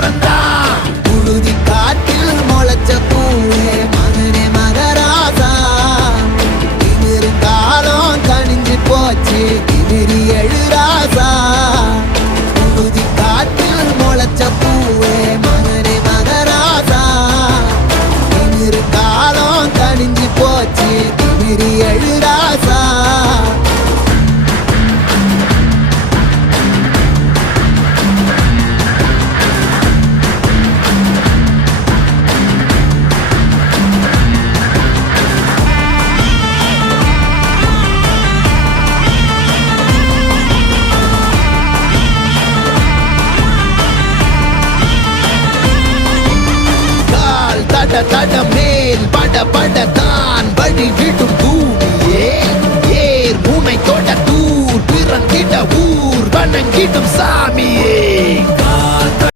பிறந்தான். புழுதி காட்டில் முளைச்ச பூவே மகனே மகராசா, திமிரு காலம் கணிஞ்சு போச்சு திமிரி எழுராசா. புழுதி காட்டில் முளைச்ச பூவே மகனே மகராசா, திமிரு காலம் கணிஞ்சு போச்சு திமிரி எழுராசா. தட தட மேல் பட பட தான் வழி விடும் பூமியே. ஏர் முனை தொட தூர் பிறந்திட ஊர் வணங்கிடும் சாமியே.